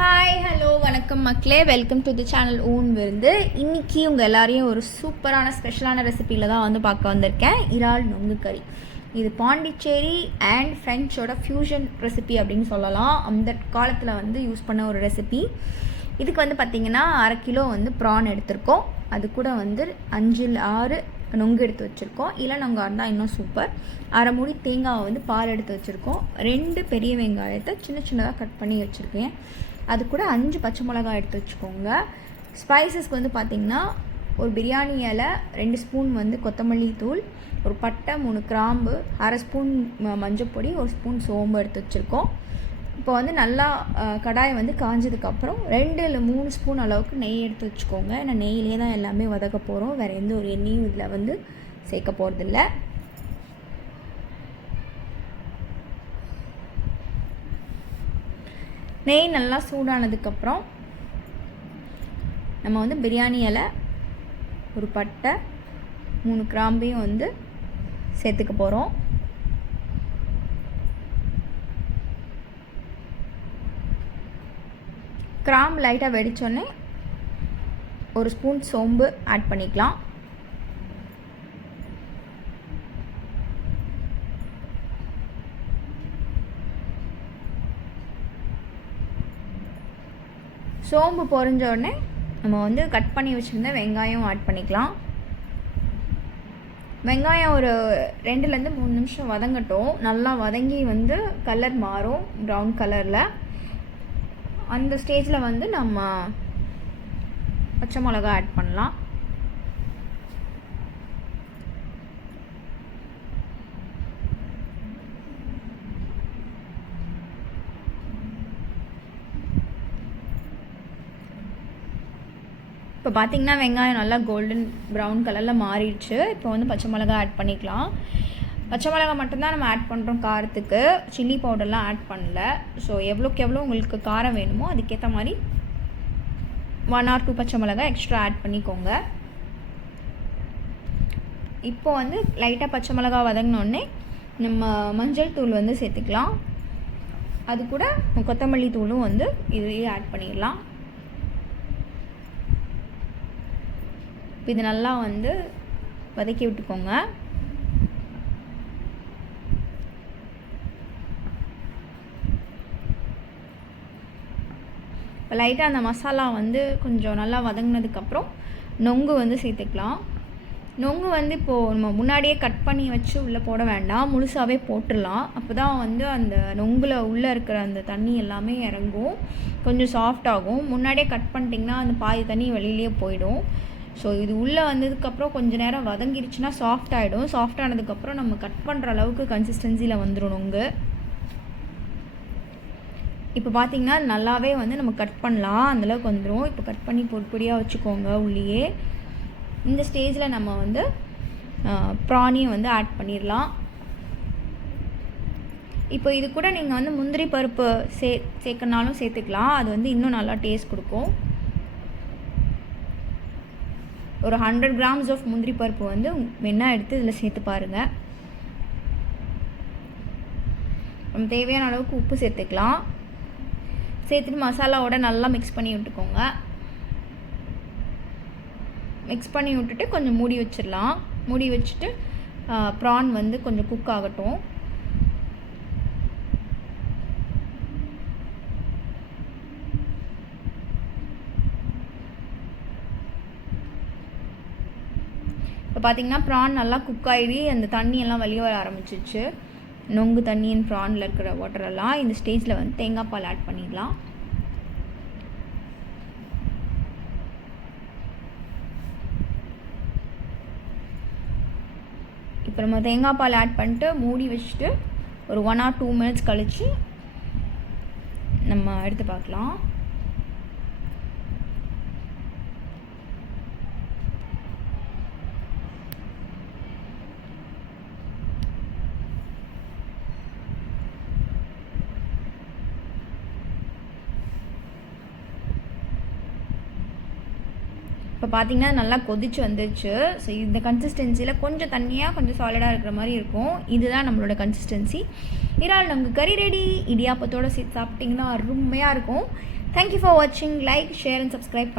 Hi hello வணக்கம் மக்களே, welcome to the channel ஊன் விருந்து. இன்றைக்கி உங்கள் எல்லாரையும் ஒரு சூப்பரான ஸ்பெஷலான ரெசிப்பியில் தான் வந்து பார்க்க வந்திருக்கேன். இறால் நொங்கு கறி. இது பாண்டிச்சேரி அண்ட் ஃப்ரெஞ்சோட ஃப்யூஷன் ரெசிபி அப்படின்னு சொல்லலாம். அந்த காலத்தில் வந்து யூஸ் பண்ண ஒரு ரெசிபி. இதுக்கு வந்து பார்த்திங்கன்னா 1/2 கிலோ வந்து ப்ரான் எடுத்திருக்கோம். அது கூட வந்து 5-6 நொங்கு எடுத்து வச்சுருக்கோம். இல்லை நொங்காக இருந்தால் இன்னும் சூப்பர். 1/2 மூடி தேங்காவை வந்து பால் எடுத்து வச்சுருக்கோம். 2 பெரிய வெங்காயத்தை சின்ன சின்னதாக கட் பண்ணி வச்சுருக்கேன். அது கூட 5 பச்சை மிளகாய் எடுத்து வச்சுக்கோங்க. ஸ்பைசஸ்க்கு வந்து பார்த்திங்கன்னா ஒரு பிரியாணி இலை, 2 ஸ்பூன் வந்து கொத்தமல்லி தூள், ஒரு பட்டை, 3 கிராம்பு, 1/2 ஸ்பூன் மஞ்சப்பொடி, 1 ஸ்பூன் சோம்பு எடுத்து வச்சுருக்கோம். இப்போ வந்து நல்லா கடாயை வந்து காஞ்சதுக்கப்புறம் 2 இல்லை 3 ஸ்பூன் அளவுக்கு நெய் எடுத்து வச்சுக்கோங்க. ஏன்னா நெய்யிலே தான் எல்லாமே வதக்க போகிறோம். வேறு எந்த ஒரு எண்ணெயும் இதில் வந்து சேர்க்க போகிறதில்ல. நெய் நல்லா சூடானதுக்கப்புறம் நம்ம வந்து பிரியாணி இலை, ஒரு பட்டை, 3 கிராம்பையும் வந்து சேர்த்துக்க போகிறோம். கிராம்பு லைட்டாக வெடித்தோடனே 1 ஸ்பூன் சோம்பு ஆட் பண்ணிக்கலாம். சோம்பு பொரிஞ்ச உடனே நம்ம வந்து கட் பண்ணி வச்சுருந்த வெங்காயம் ஆட் பண்ணிக்கலாம். வெங்காயம் ஒரு 2-3 நிமிஷம் வதங்கட்டும். நல்லா வதங்கி வந்து கலர் மாறும் ப்ரௌன் கலரில். அந்த ஸ்டேஜில் வந்து நம்ம பச்சை மிளகா ஆட் பண்ணலாம். இப்போ பார்த்திங்கன்னா வெங்காயம் நல்லா கோல்டன் ப்ரௌன் கலரில் மாறிடுச்சு. இப்போ வந்து பச்சை மிளகா ஆட் பண்ணிக்கலாம். பச்சை மிளகா மட்டும்தான் நம்ம ஆட் பண்ணுறோம் காரத்துக்கு. சில்லி பவுடர்லாம் ஆட் பண்ணல. ஸோ எவ்வளோக்கு எவ்வளோ உங்களுக்கு காரம் வேணுமோ அதுக்கேற்ற மாதிரி 1 or 2 பச்சை மிளகா எக்ஸ்ட்ரா ஆட் பண்ணிக்கோங்க. இப்போ வந்து லைட்டாக பச்சை மிளகா வதங்கினோடனே நம்ம மஞ்சள் தூள் வந்து சேர்த்துக்கலாம். அது கூட கொத்தமல்லி தூளும் வந்து இதுலேயே ஆட் பண்ணிடலாம். இது நல்லா வந்து வதக்கி விட்டுக்கோங்க. இப்போ லைட்டாக அந்த மசாலா வந்து கொஞ்சம் நல்லா வதங்கினதுக்கப்புறம் நொங்கு வந்து சேர்த்துக்கலாம். நொங்கு வந்து இப்போது நம்ம முன்னாடியே கட் பண்ணி வச்சு உள்ளே போட வேண்டாம், முழுசாகவே போட்டுடலாம். அப்போ தான் வந்து அந்த நொங்கில் உள்ளே இருக்கிற அந்த தண்ணி எல்லாமே இறங்கும், கொஞ்சம் சாஃப்டாகும். முன்னாடியே கட் பண்ணிட்டிங்கன்னா அந்த பாதி தண்ணி வெளியிலேயே போயிடும். ஸோ இது உள்ளே வந்ததுக்கப்புறம் கொஞ்சம் நேரம் வதங்கிருச்சுன்னா சாஃப்ட் ஆகிடும். சாஃப்ட் ஆனதுக்கப்புறம் நம்ம கட் பண்ணுற அளவுக்கு கன்சிஸ்டன்சியில் வந்துடும் நொங்கு. இப்போ பார்த்திங்கன்னா நல்லாவே வந்து நம்ம கட் பண்ணலாம், அந்தளவுக்கு வந்துடும். இப்போ கட் பண்ணி பொடியாக வச்சுக்கோங்க உள்ளேயே. இந்த ஸ்டேஜில் நம்ம வந்து ப்ரானியும் வந்து ஆட் பண்ணிடலாம். இப்போ இது கூட நீங்கள் வந்து முந்திரி பருப்பு சேர்க்கனாலும் சேர்த்துக்கலாம். அது வந்து இன்னும் நல்லா டேஸ்ட் கொடுக்கும். ஒரு 100 grams ஆஃப் முந்திரி பருப்பு வந்து வேணால் எடுத்து இதில் சேர்த்து பாருங்கள். நம்ம தேவையான அளவுக்கு உப்பு சேர்த்துக்கலாம். சேர்த்துட்டு மசாலாவோட நல்லா மிக்ஸ் பண்ணி விட்டுக்கோங்க. மிக்ஸ் பண்ணி விட்டுட்டு கொஞ்சம் மூடி வச்சிடலாம். மூடி வச்சுட்டு ப்ரான் வந்து கொஞ்சம் குக் ஆகட்டும். இப்போ பார்த்திங்கன்னா ப்ரான் நல்லா குக் ஆகி அந்த தண்ணியெல்லாம் வெளியே வர ஆரம்பிச்சிச்சு. நொங்கு தண்ணியின் ப்ரானில் இருக்கிற வாட்டரெல்லாம். இந்த ஸ்டேஜில் வந்து தேங்காய் பால் ஆட் பண்ணிடலாம். இப்போ நம்ம தேங்காய் பால் ஆட் பண்ணிட்டு மூடி வச்சுட்டு ஒரு 1 or 2 minutes கழித்து நம்ம எடுத்து பார்க்கலாம். இப்போ பார்த்திங்கன்னா நல்லா கொதிச்சு வந்துடுச்சு. ஸோ இந்த கன்சிஸ்டன்சியில் கொஞ்சம் தண்ணியாக கொஞ்சம் சாலிடாக இருக்கிற மாதிரி இருக்கும். இதுதான் நம்மளோட கன்சிஸ்டன்சி. இறால் நொங்கு கறி ரெடி. இடியாப்பத்தோடு சேர்த்து சாப்பிட்டிங்கன்னா அருமையாக இருக்கும். தேங்க்யூ ஃபார் வாட்சிங். லைக், ஷேர் அண்ட் சப்ஸ்கிரைப் பண்ணி